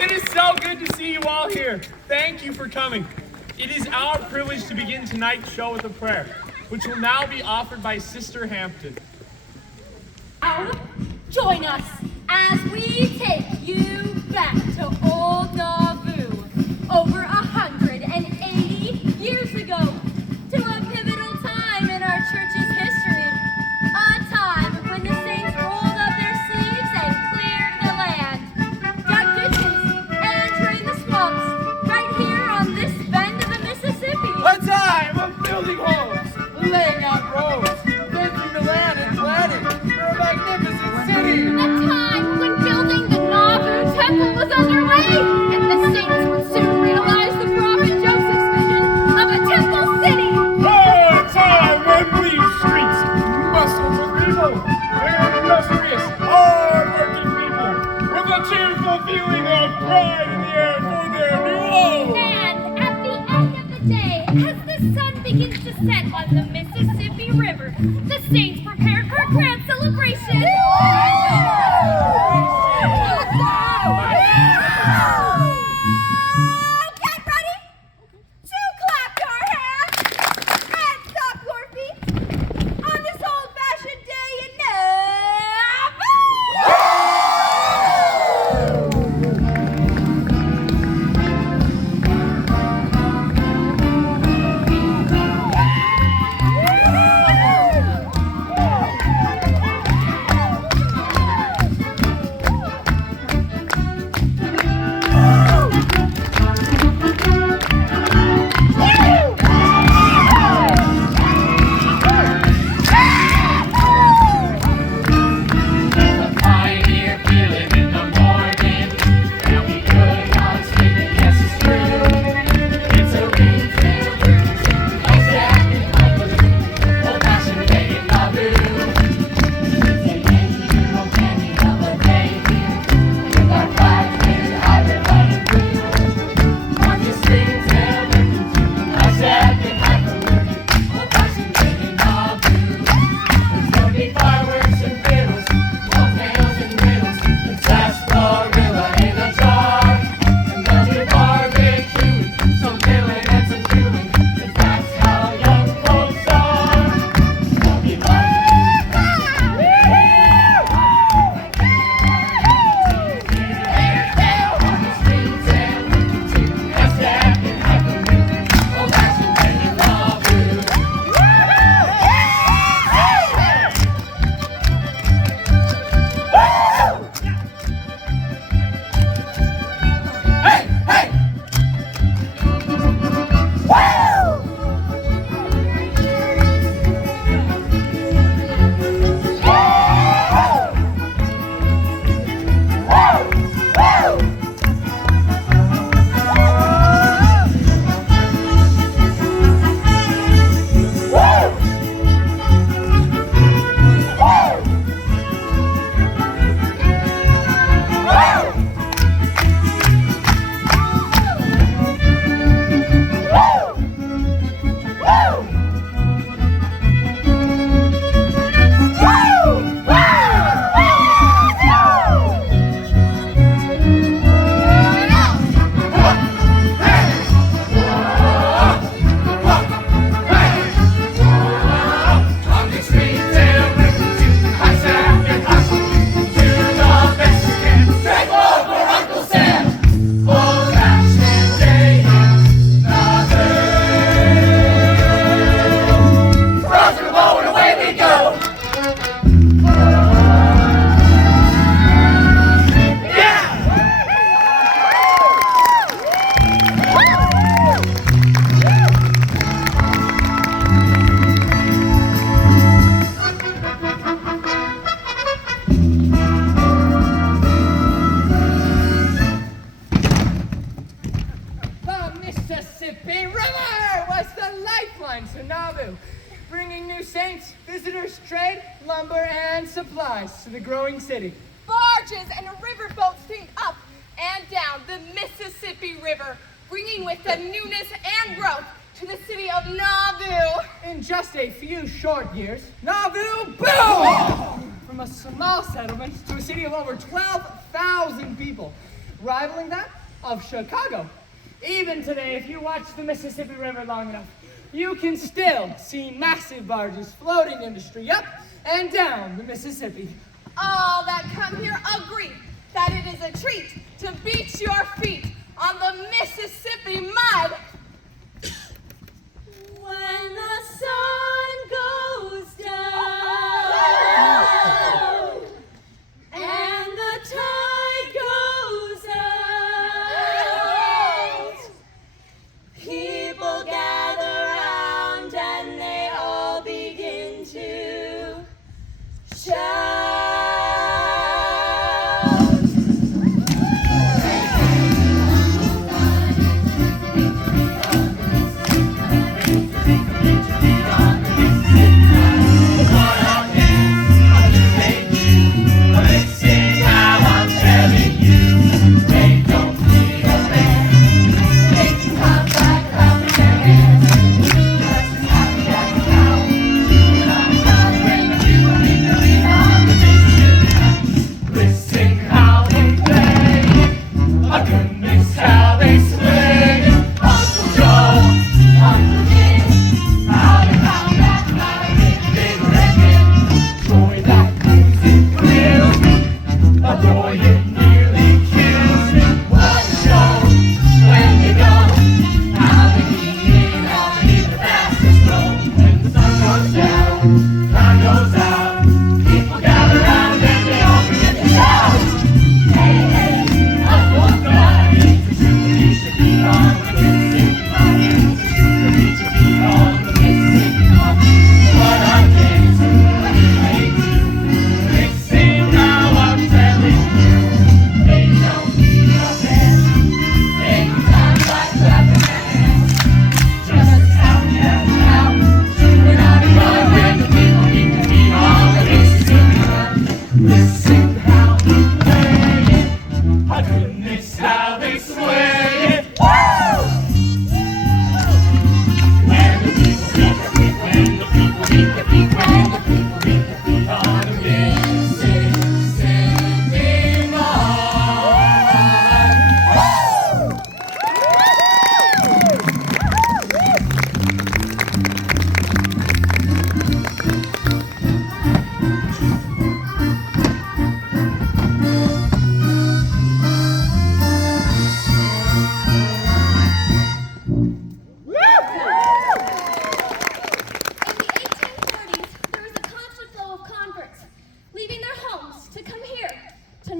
It is so good to see you all here. Thank you for coming. It is our privilege to begin tonight's show with a prayer, which will now be offered by Sister Hampton. Now, join us as we take you back to old Nauvoo, over 180 years ago, to a pivotal time in our church's history, a time when the saints rolled up their sleeves and cleared the land, dug ditches and drained the swamps, right here on this bend of the Mississippi. A time of building homes, laying out roads, fencing the land and planning for a magnificent city. A time when building the Nauvoo temple was underway, and the saints would soon realize the prophet Joseph's vision of a temple city. A time when these streets bustle with people, they're industrious, hard-working people, with a cheerful feeling of pride in the air for their new home. And at the end of the day, as the sun begins to set on the Mississippi River, the saints prepared for a grand celebration. Get ready to clap your hands and stop your feet on this old-fashioned day in supplies to the growing city. Barges and riverboats steamed up and down the Mississippi River, bringing with them newness and growth to the city of Nauvoo. In just a few short years, Nauvoo boom! From a small settlement to a city of over 12,000 people. rivaling that of Chicago. Even today, if you watch the Mississippi River long enough, you can still see massive barges floating industry up and down the Mississippi. All that come here agree that it is a treat to beat your feet on the Mississippi mud. When the sun goes down and the tide goes out, people gather round and they all begin to shout.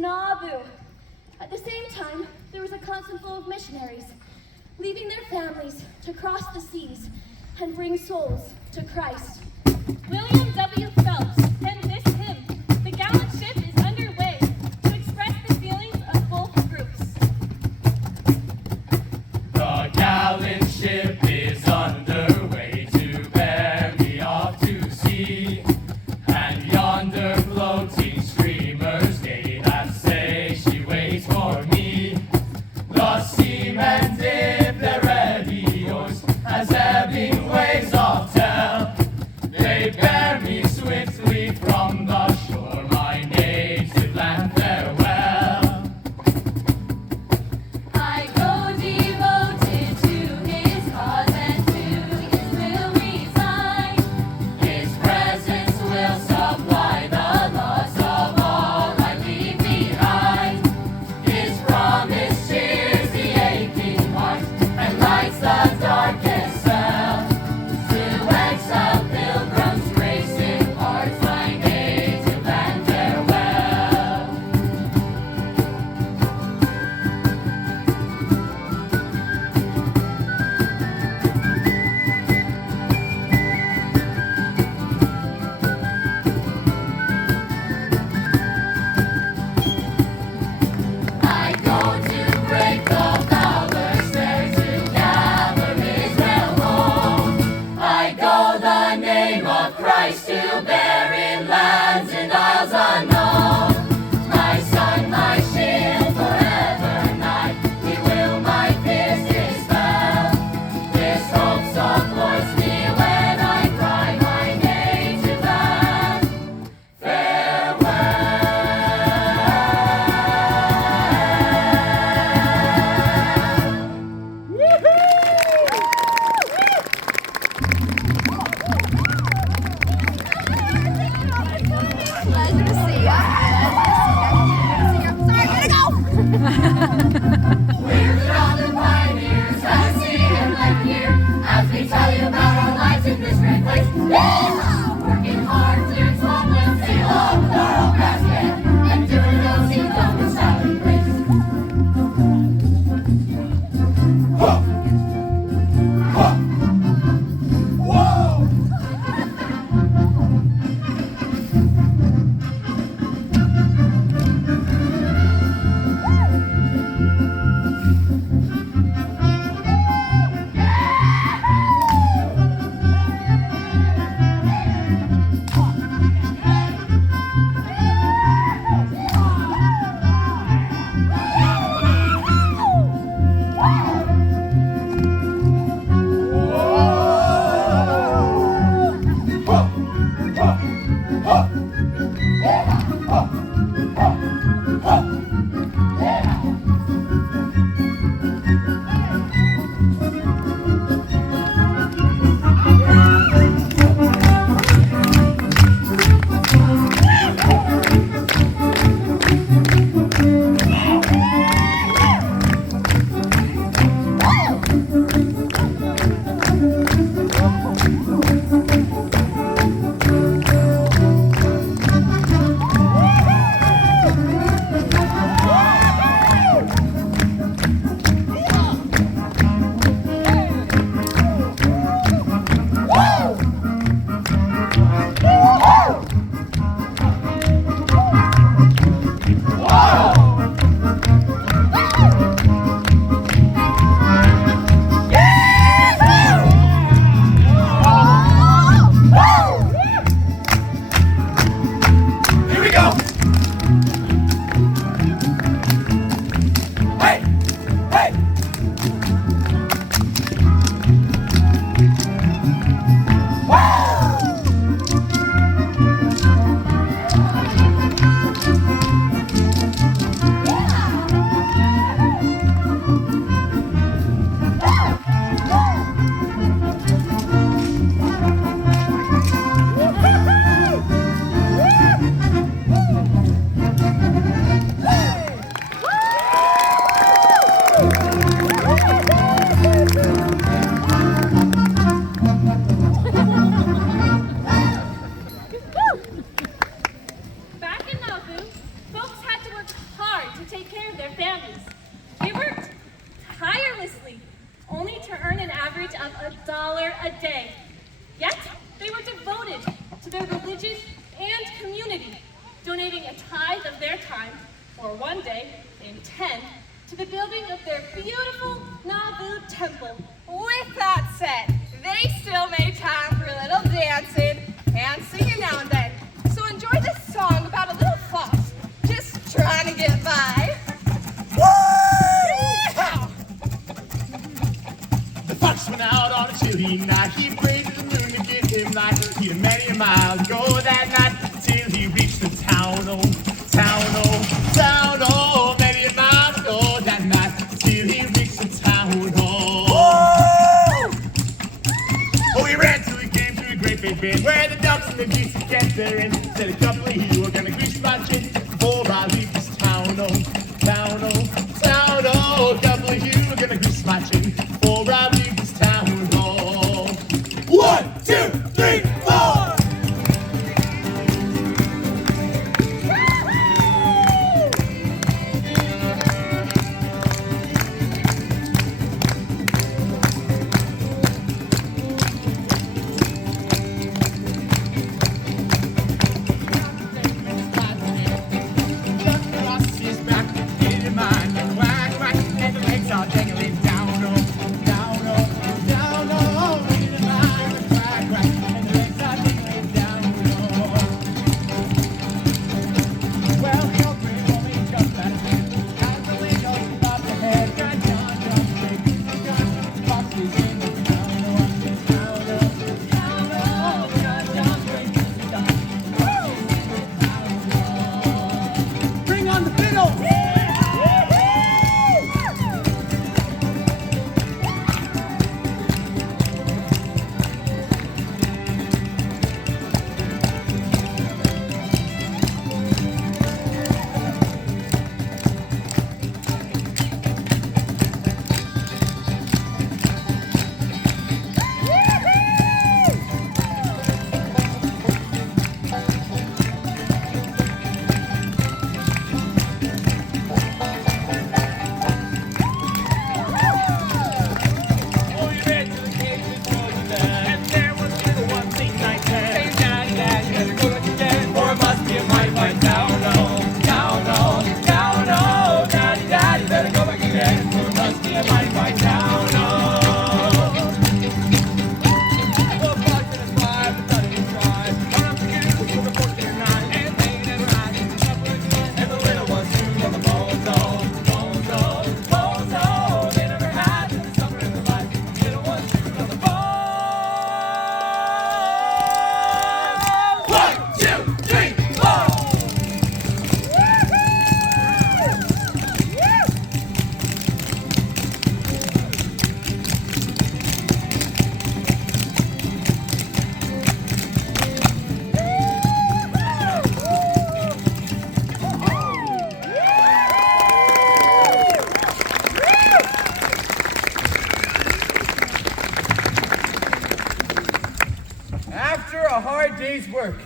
Nauvoo. At the same time, there was a constant flow of missionaries, leaving their families to cross the seas and bring souls to Christ. William W. Phelps penned this hymn, "The Gallant Ship is Underway," to express the feelings of both groups. The gallant ship is underway to bear me off to sea, and yonder floating streamers gay that say she waits for me. The seamen dip their ready oars as ebbing waves off tell. They bear me We're the Northern Pioneers, come see and like here, as we tell you about our lives in this great place. Yeah! Working hard, clearing swamplands, sing along with our old brass band, and doing those things done with style and grace. Back in Nauvoo, folks had to work hard to take care of their families. They worked tirelessly, only to earn an average of $1 a day. Yet, they were devoted to their religion and community, donating a tithe of their time, or one day in 10, to the building of their beautiful Nauvoo temple. With that said, they still made time for a little dancing and singing now and then. So enjoy this song about a little fox just trying to get by. The fox went out on a chilly night. He prayed to the moon to get him light. He had many a mile to go that night till he reached the town, oh, town, oh, town, oh. Many a mile to go that night till he reached the town, oh. Oh, he ran till he came to a great big bend where the ducks and the geese had kept their inn. Said a couple of you were gonna grease my chin before I leave this town, oh, town, oh, town, oh. A couple of you were gonna grease my chin before I leave this town, oh. 1, 2, 3, 4. must be a mighty white town. After a hard day's work,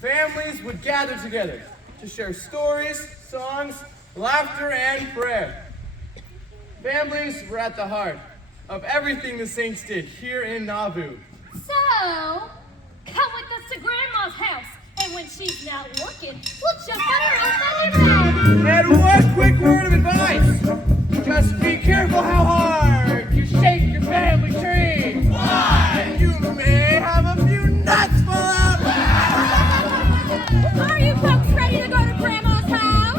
families would gather together to share stories, songs, laughter, and prayer. Families were at the heart of everything the Saints did here in Nauvoo. So, come with us to Grandma's house, and when she's not working, we'll jump on her old feather bed. And one quick word of advice. Just be careful how hard you shake your family tree. Why? You may have a few nuts fall out. Are you folks ready to go to Grandma's house?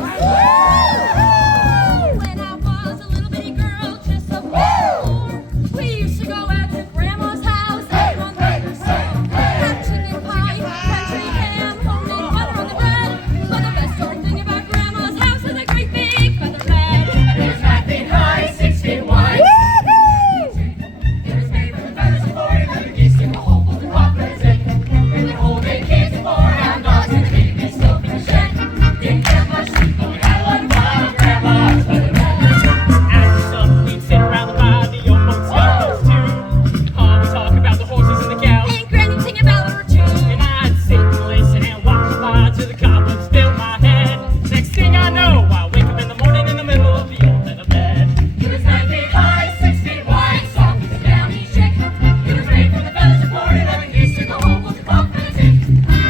When I was a little bitty girl, just a four, we used to go out to Grandma's house and on the side. Have chicken pie, country ham, homemade butter on the bread. But the best darn thing about Grandma's house is a great big feather bed. It was 9 feet high, 6 feet wide. It was made with the feathers of 4 and the geese in the hole full of confidence in. It would hold 8 kids and 4 hound dogs and the baby beast stove in the shed. Didn't get much sleep, but we had a lot of fun on Grandma's feather bed. After supper, we'd sit around the fire, the old folks got those too. We talk about the horses and the cows. And Granny sing about her too. And I'd sit and listen and watch the fire till the cobwebs fill my head. Next thing I know, I wake up in the morning in the middle of the old feather bed. It was 9 feet high, 6 feet wide, soft as a downy chick. It was made from the feathers of 4 and 11 geese in the hole full of confidence in.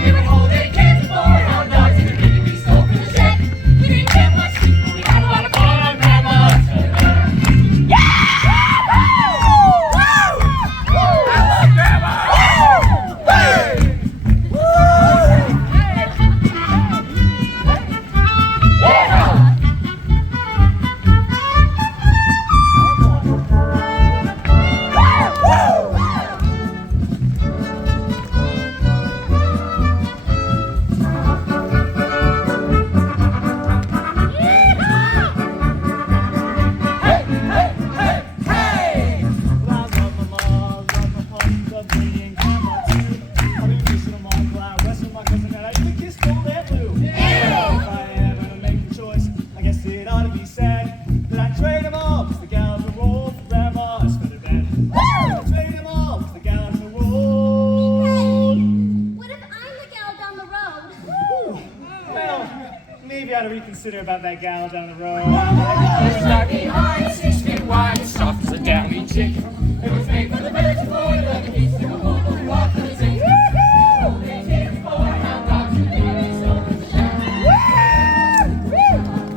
It would hold 8 kids and 4 hound dogs and the baby beast stove in the shed. We didn't get much sleep, but we had a lot of fun on Grandma's feather bed. What if I'm the gal down the road? Well, maybe I ought to reconsider about that gal down the road. It was 9 feet high, 6 feet wide, soft as a downy chick. It was made from the feathers of 4 and 11 geese in the hole full of confidence in. It would hold 8 kids and 4 hound dogs and the baby beast stove in the shed.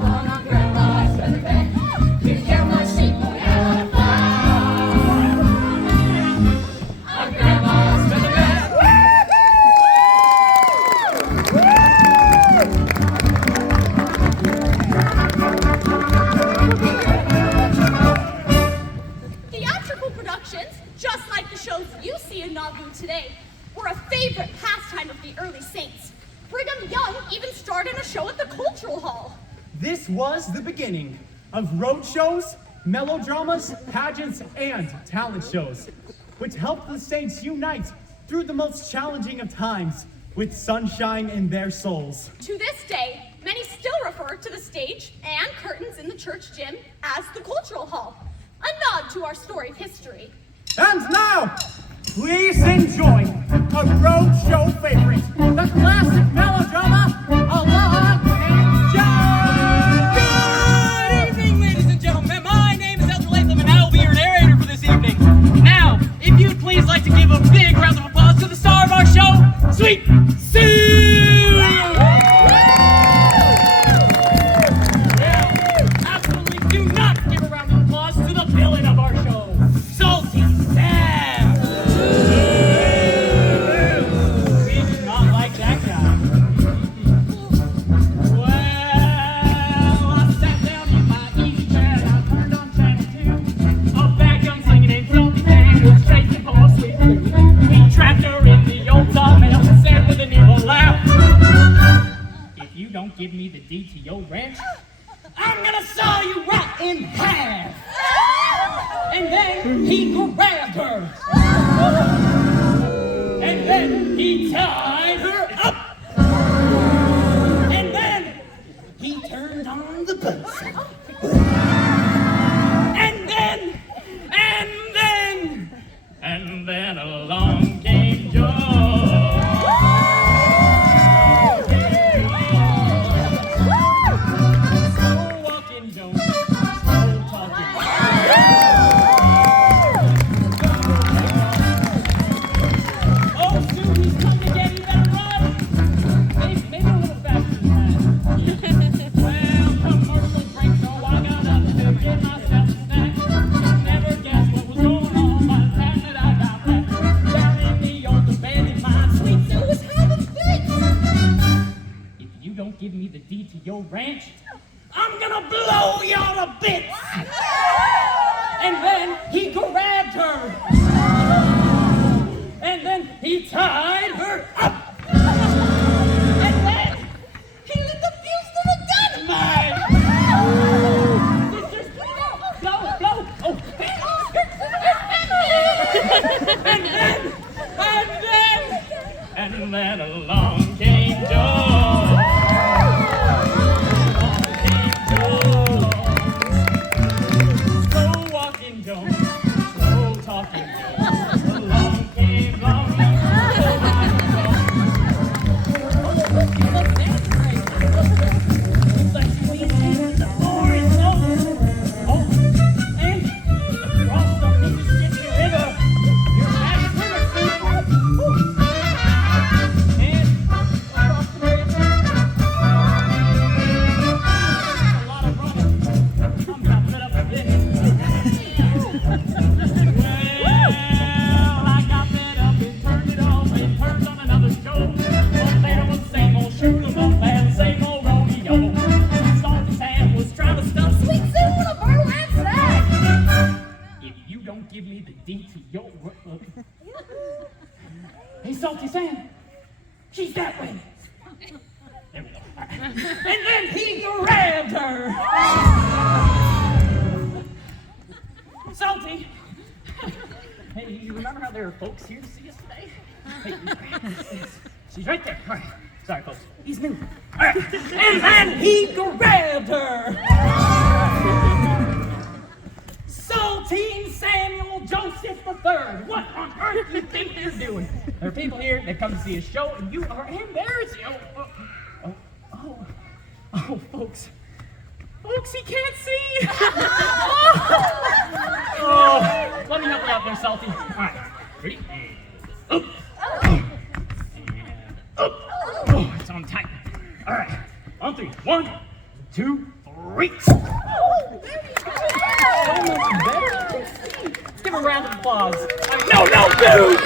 Fun on Grandma's feather bed. Didn't get much sleep, but we had a lot of fun on Grandma's feather bed. Theatrical productions, just like the shows you see in Nauvoo today, were a favorite pastime of the early Saints. Brigham Young even starred in a show at the Cultural Hall. This was the beginning of road shows, melodramas, pageants, and talent shows, which helped the Saints unite through the most challenging of times with sunshine in their souls. To this day, many still refer to the stage and curtains in the church gym as the Cultural Hall, a nod to our storied history. And now, please enjoy a road show favorite, the classic melodrama, Along and Joe! Good evening, ladies and gentlemen. My name is Elder Latham, and I will be your narrator for this evening. Now, if you'd please like to give a big round of applause to the star of our show, Sweet Sue! Now, absolutely do not give a round of applause to the don't give me the DTO ranch, I'm gonna saw you right in half. And then he grabbed her. And then he tied her up. And then he turned on the bus. And then along came Joe. Slow walking Joe, slow talking. Oh, soon he's come to get you better run. Maybe a little faster than that. Well, commercial break, so I got up to get myself a snack. Never guessed what was going on by the time that I got back. Down in the old abandoned mine, Sweet Sue was having fits. If you don't give me the DTO ranch, I'm gonna blow y'all to bits. And then he grabbed her. And then he tied her up. And then he lit the fuse to the dynamite. Sisters, blow. Oh, and then along came Joe. Slow walking Joe, slow talking Joe. Along came long, slow riding Joe. You look dance right. Looks like sweet Jesus, the boring Joe. Oh, and across the Mississippi River, you're back river, sweet. And across the river, a lot of running. I'm not fed up with this. Well, I got fed up and turned it off and turned on another show. But there was the same old shoot 'em up and the same old rodeo. Salty Sam was trying to stuff Sweet Sue in a burlap sack. If you don't give me the DTO, hey, Salty Sam, she's that way. There we go. All right. And then he grabbed her. Salty. Hey, you remember how there were folks here to see us today? Hey, she's right there. All right. Sorry, folks. He's new. All right. And then he grabbed her. Saltine Samuel Joseph III. What on earth do you think you're doing? There are people here that come to see a show, and you are embarrassing. Oh, folks. Folks, he can't see. Oh, let me help you out there, Salty. All right, ready? Up. Up. Oh, it's on tight. All right, on three. 1, 2, 3. Let's give a round of applause. No, dude.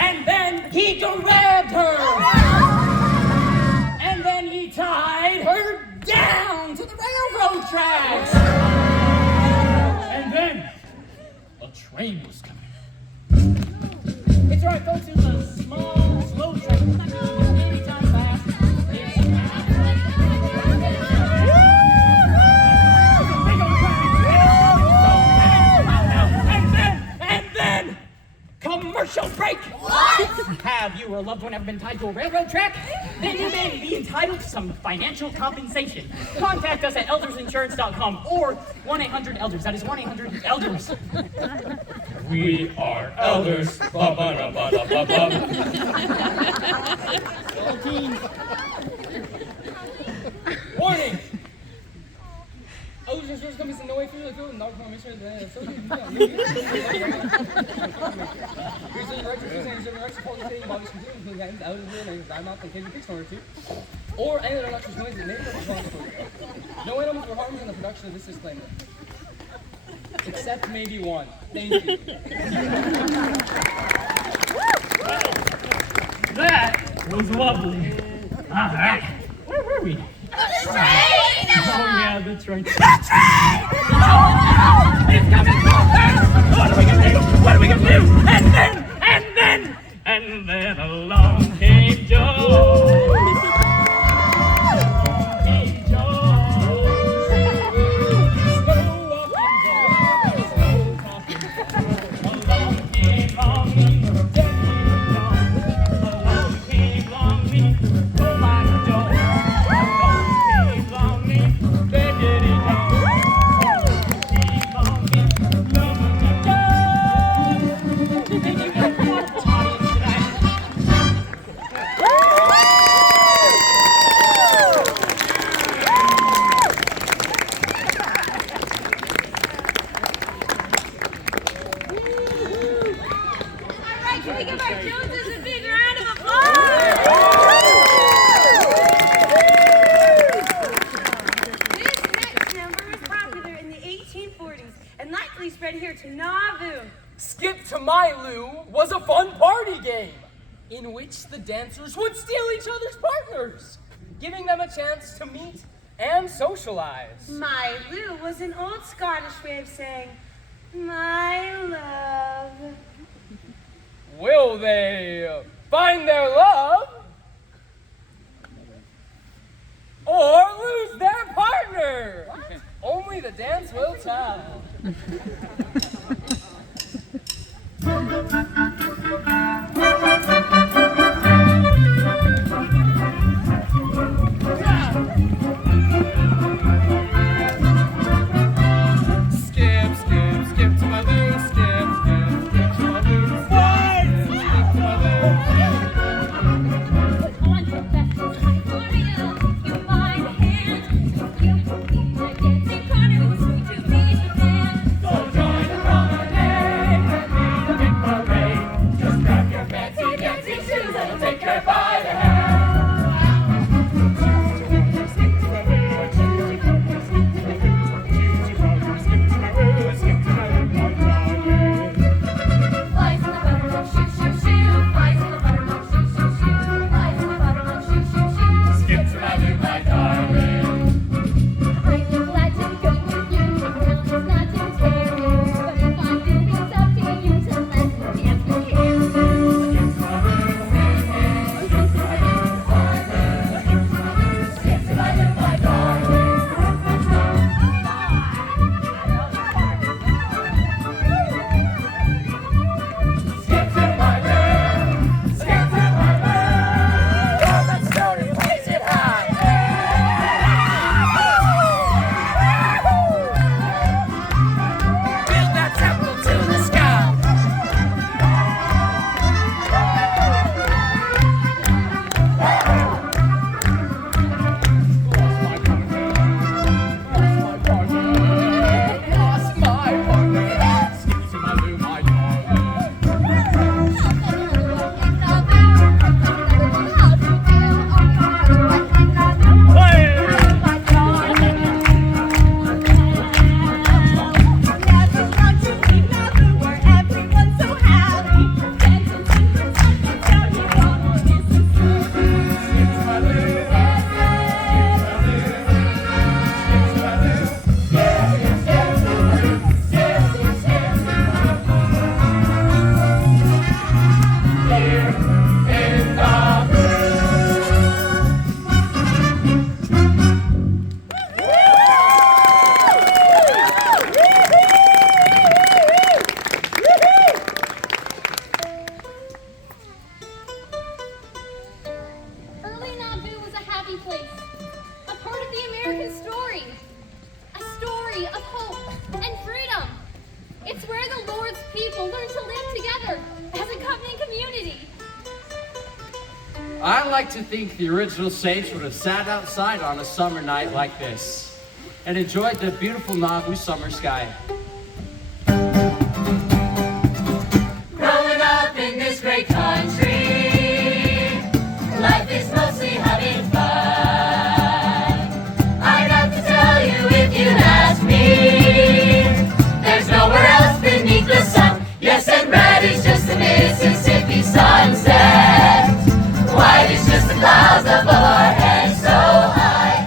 And then he grabbed her. And then he tied her down to the railroad tracks. And then a train was coming. It's all right, folks. It's a small, slow train. It's not going anytime fast. It's a big old train. And then commercial break. What? Have you or a loved one ever been tied to a railroad track? Then you may be entitled to some financial compensation. Contact us at eldersinsurance.com or 1-800-ELDERS. That is 1-800-ELDERS. We are elders. Ba-ba-da-ba-da-ba-ba. Warning! Elders insurance companies in no way feel and not information that or any other noxious noise that may be responsible. No animals were harmed in the production of this disclaimer. Except maybe one. Thank you. That was lovely. All right. Where were we? The train! Oh, yeah, that's right. The train! It's coming closer! What are we gonna do? What are we gonna do? And then along came Joe. spread here to Nauvoo. Skip to My Lou was a fun party game in which the dancers would steal each other's partners, giving them a chance to meet and socialize. My Lou was an old Scottish way of saying, my love. Will they find their love or lose their partner? Only the dance will tell. I like to think the original saints would have sat outside on a summer night like this and enjoyed the beautiful Nauvoo summer sky. Growing up in this great country, life is mostly having fun. I'd have to tell you if you'd ask me, there's nowhere else beneath the sun. Yes, and red is just the Mississippi sunset. White is just the clouds above our heads so high.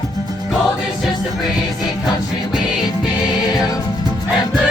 Gold is just the breezy country we feel. And blue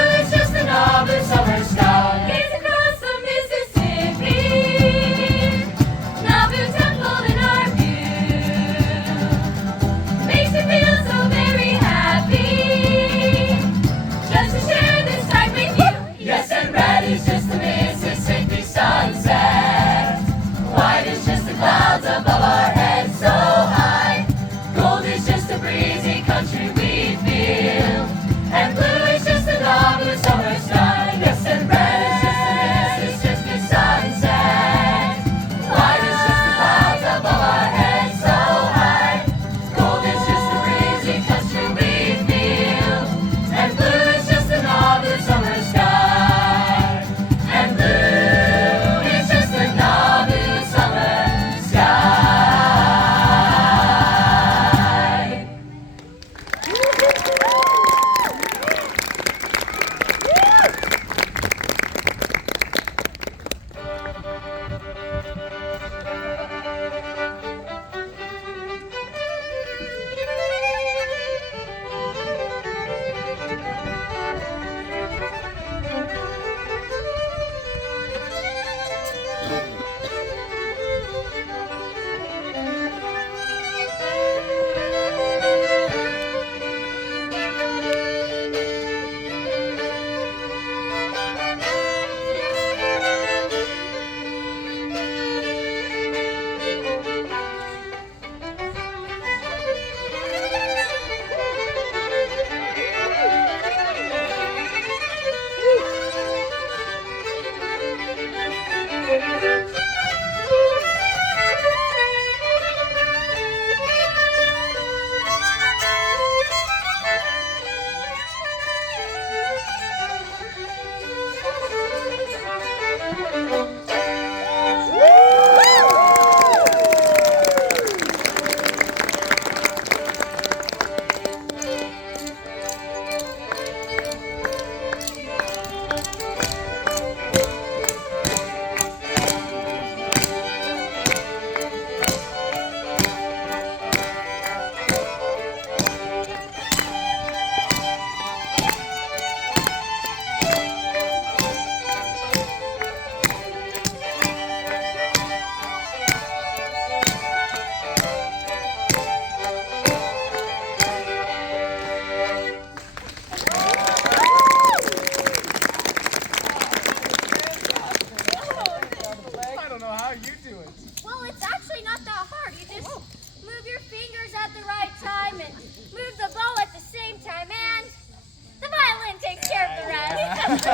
I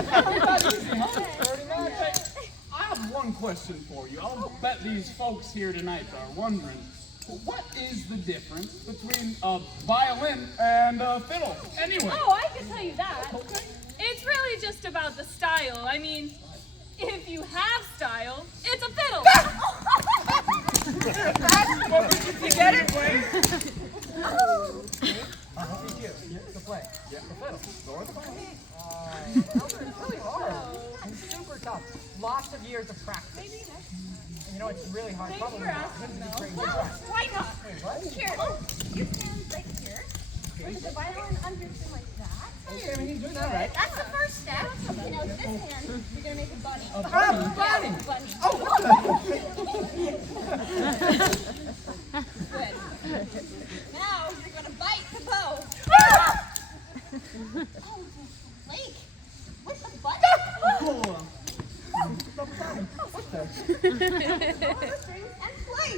have one question for you. I'll bet these folks here tonight are wondering, what is the difference between a violin and a fiddle? Anyway. Oh, I can tell you that. Okay. It's really just about the style. I mean, if you have style, it's a fiddle. You get it? The play. Yeah. The fiddle. Or the violin. It's really hard. It's super tough. Lots of years of practice. Maybe you know, it's really hard. Thanks for asking, though. Well, why not? Wait, what? Here, you stand right here. With the violin under like that. Okay, I mean, he's doing that right. That's the first step. You know, with this hand, you're gonna make a bunny. A bunny? Yeah, bunny. Good. Now you're gonna bite the bow. Oh, Blake, with the button. Strings and play.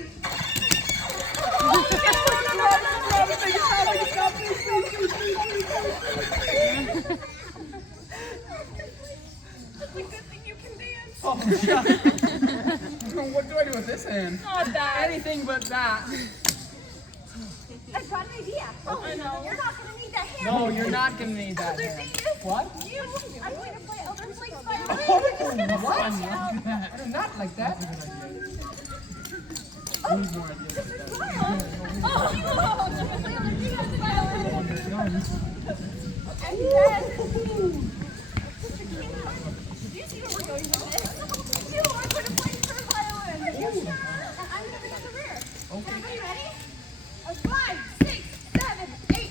That's a good thing you can dance. Oh, God. What do I do with this hand? Not that. Anything but that. I've got an idea. Oh, I know. You're not gonna need that hand. No, you're not gonna need that Other hand. thing is, What? I'm going to play Elder Blake's violin. Oh, what? I do not like that. Oh, this is Lyle. Oh, I'm gonna play Elder Blake's violin. And then, Sister Kayla, do you see where we're going with this? You are going to play her violin. And I'm gonna be in the rear. Okay. Everybody ready? 5, 6, 7, 8.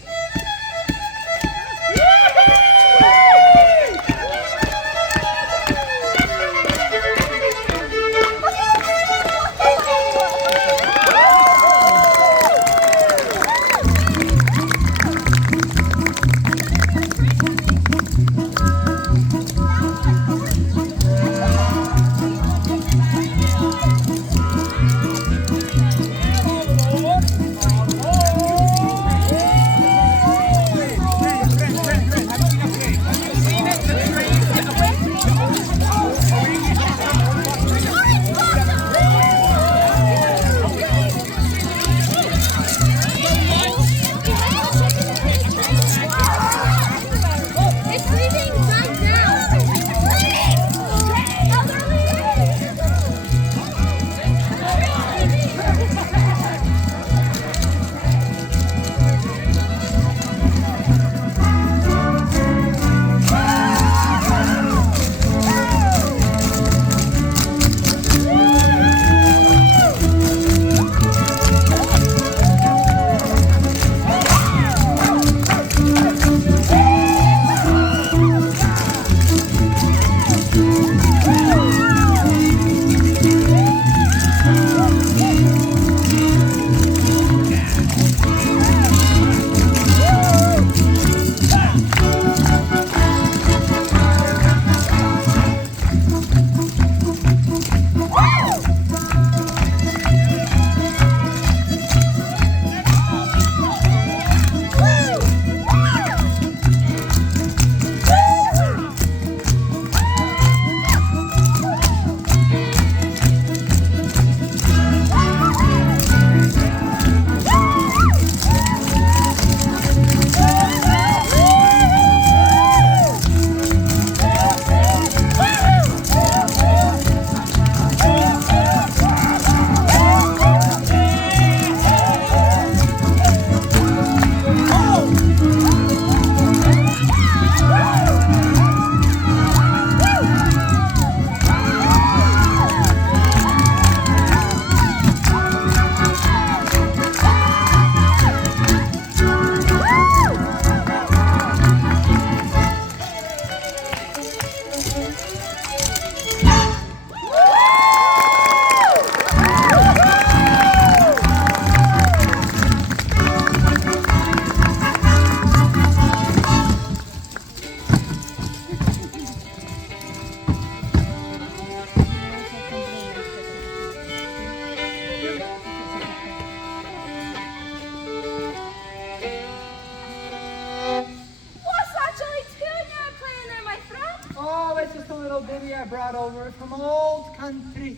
it's just a little ditty I brought over from old country.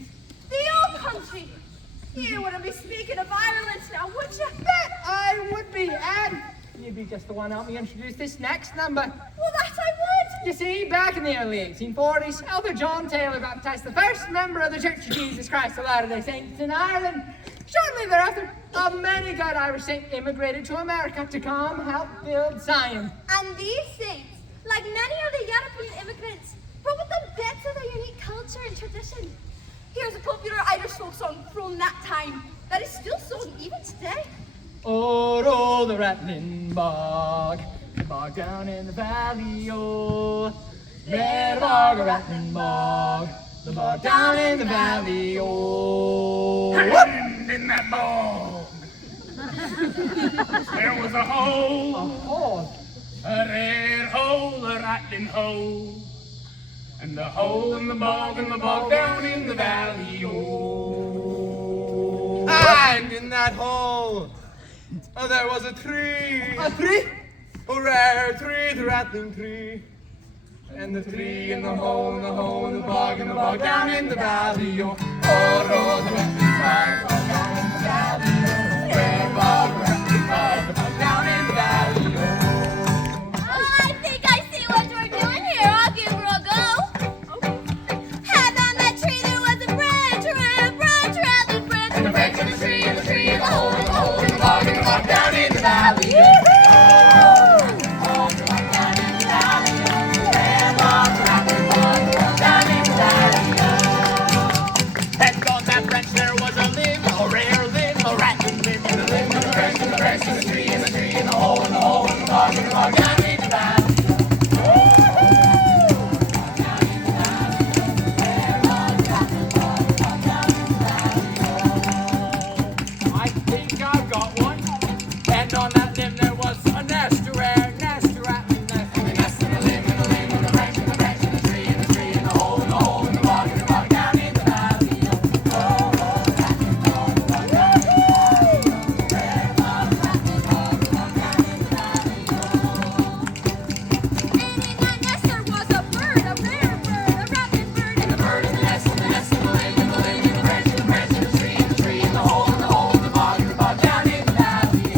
The old country. You wouldn't be speaking of Ireland now, would you? Bet I would be, and you'd be just the one to help me introduce this next number. Well, that I would. You see, back in the early 1840s, Elder John Taylor baptized the first member of the Church of Jesus Christ of Latter-day Saints in Ireland. Shortly thereafter, a many God Irish saint immigrated to America to come help build Zion. And these saints, like many of the European immigrants, brought with them bits of their unique culture and tradition. Here's a popular Irish folk song from that time that is still sung even today. Oh, roll the rattling bog, the bog down in the valley, oh. Red bog, a rattling bog, the bog down in the valley, oh. And in that bog, there was a hole. A hole? A red hole, a rattling hole. And the hole in the bog down in the valley, oh. And in that hole, there was a tree. A tree? A rare tree, the rattling tree. And the tree in the hole, in the hole, in the bog down in the valley, oh. Oh, roll the rattling bog down in the valley, oh. Red bog, rattling bog down in the valley, oh. I think I see what we're doing here. I'll give her a go. And on that tree there was a branch, rattling branch. And the branch in the tree, in the tree, in the hole, in the hole, in the bog down in the valley, oh. And on that branch there was a limb, a rare limb, a rattling limb. And the limb, and the branch, in the tree, in the tree, in the hole, in the hole, in the bog down in the valley. I think I've got one. And on that limb there was a nest, a rare nest, a rattling nest. And the nest in the limb, in the limb, in the branch, in the tree, in the tree, in the hole, in the hole, in the bog down in the valley. And in that nest there was a bird, a rare bird, a rattling bird. And the bird in the nest, in the limb, in the limb, in the branch, in the tree, in the tree, in the hole, in the hole, in the bog down in the valley.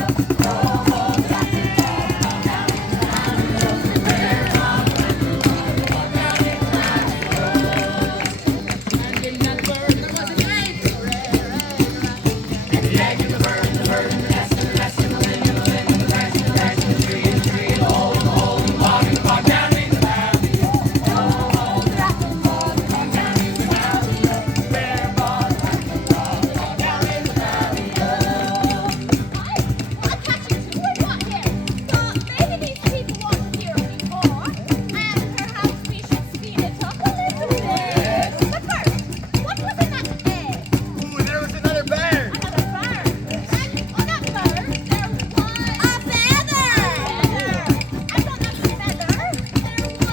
And in that bird there was an egg, a rare egg. And the egg in the bird, in the nest, in the nest, in the limb, in the limb, in the branch, in the tree, in the tree, in the hole, in the hole, in the bog down in the valley. I'm catching two or what here? So maybe these people weren't here before, and perhaps we should speed it up a little bit. But first, what was in that egg? Ooh, there was another bird. Another bird. And on that bird, there was a feather. And on that feather, there was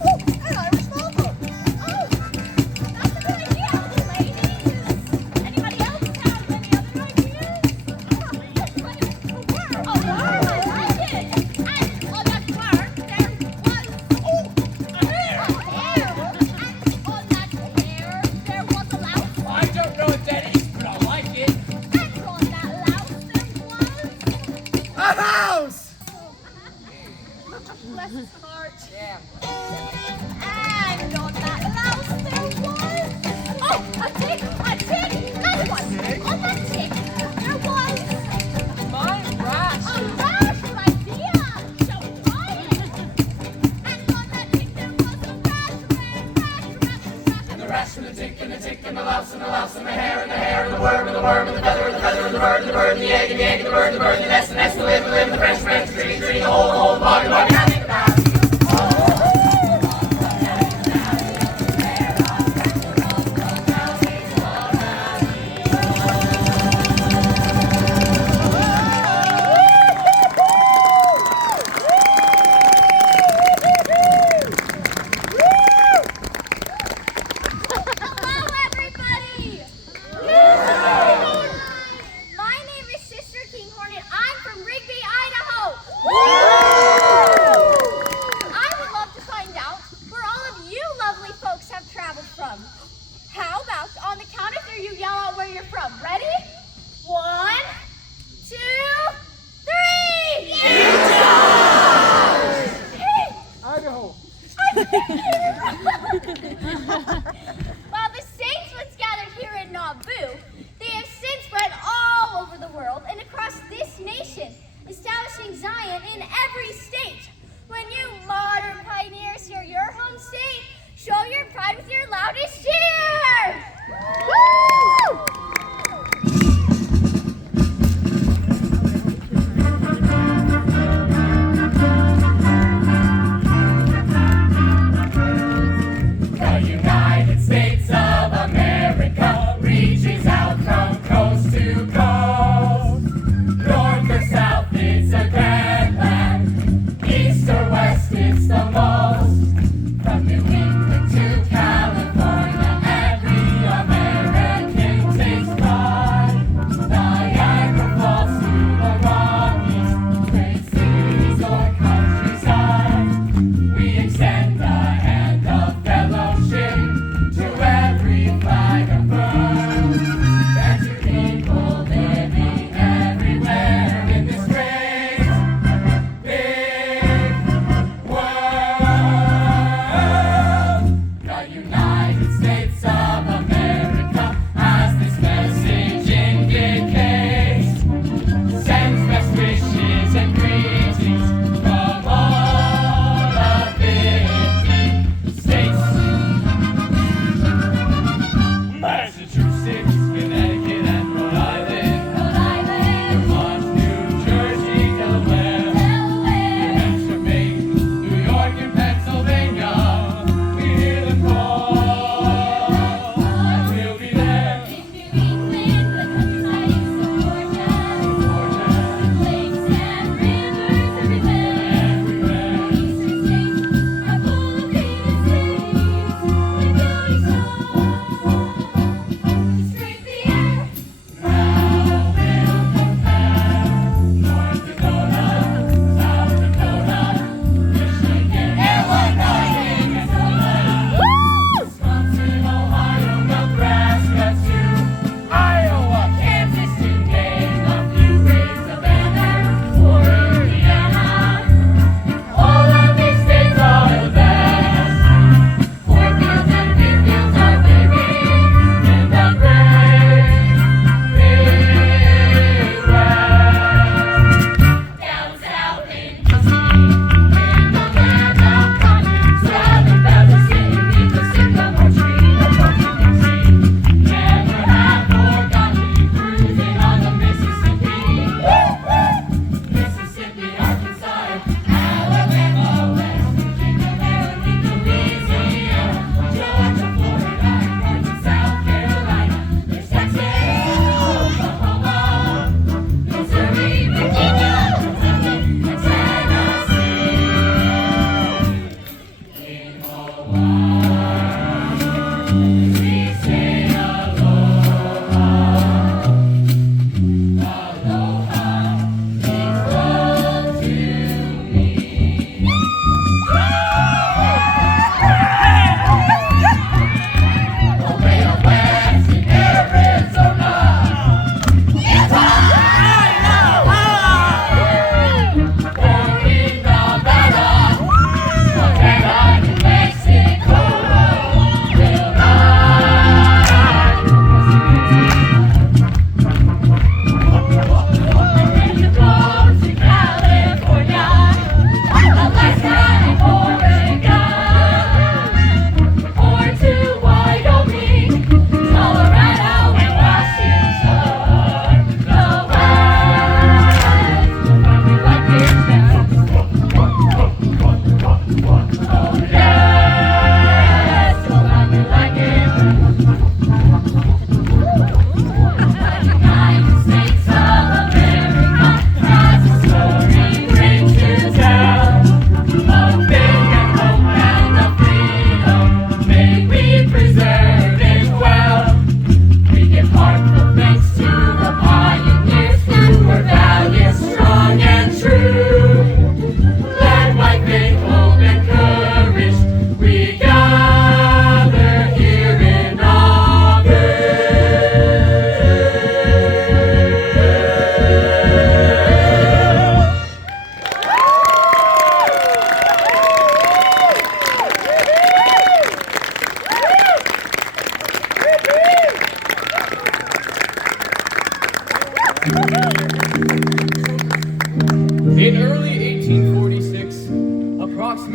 An Irish falcon. oh, that's a good idea, ladies. Anybody else have any other ideas? A worm, I like it. And on that worm, there was a hare. And on that hare, there was a louse. I don't know what that is, but I like it. And on that louse, there was A house. bless his heart. And on that louse, there was a tick, another one. On that tick, there was My rash. a rash idea. Shall we try it? And on that tick, there was a rash. And the rash and the tick and the tick and the louse and the louse and the hair and the hair and the worm and the worm and the feather and the feather and the bird and the bird and the egg and the egg and the bird and the bird and the nest and the nest and the limb and the limb and the branch and the tree, tree, the hole, the bog down in the valley. Hello, everybody. My name is Sister Kinghorn, and I'm from Rigby, Idaho. While the saints once gathered here in Nauvoo, they have since spread all over the world and across this nation, establishing Zion in every state. When you modern pioneers hear your home state, show your pride with your loudest cheer! Woo! The United States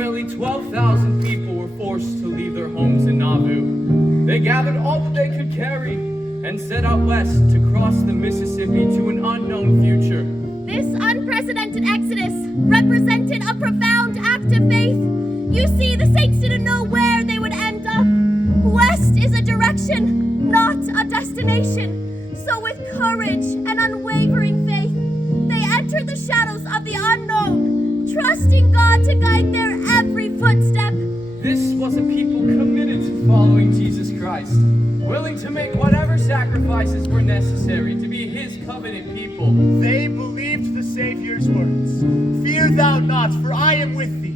Approximately 12,000 people were forced to leave their homes in Nauvoo. They gathered all that they could carry and set out west to cross the Mississippi to an unknown future. This unprecedented exodus represented a profound act of faith. You see, the saints didn't know where they would end up. West is a direction, not a destination. So with courage and unwavering faith, they entered the shadows of the unknown, trusting God to guide their every footstep. This was a people committed to following Jesus Christ, willing to make whatever sacrifices were necessary to be his covenant people. They believed the Savior's words. Fear thou not, for I am with thee.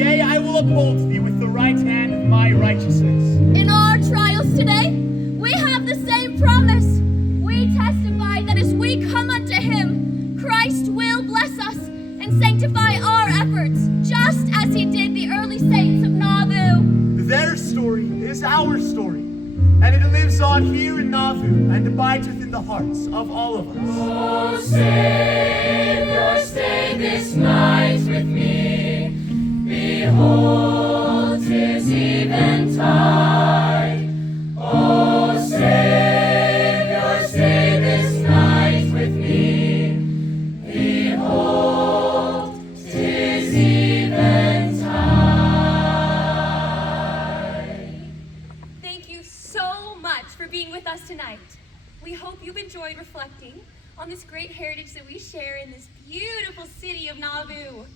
Yea, I will uphold thee with the right hand of my righteousness. In our trials today, we have the same promise. We testify that as we come unto him, Christ will bless us and sanctify our efforts, just as he did the early saints of Nauvoo. Their story is our story, and it lives on here in Nauvoo and abides within the hearts of all of us. Oh, Savior, stay this night with me. Behold, 'tis eventide. Oh, Savior, stay this night with me. Behold, 'tis eventide. Thank you so much for being with us tonight. We hope you've enjoyed reflecting on this great heritage that we share in this beautiful city of Nauvoo.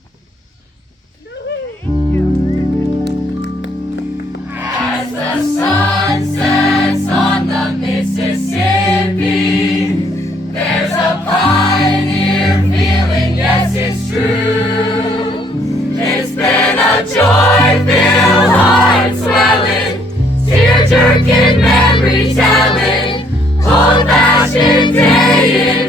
As the sun sets on the Mississippi, there's a pioneer feeling, yes, it's true. It's been a joy-filled, heart-swelling, tear-jerking, memory-telling, old-fashioned day in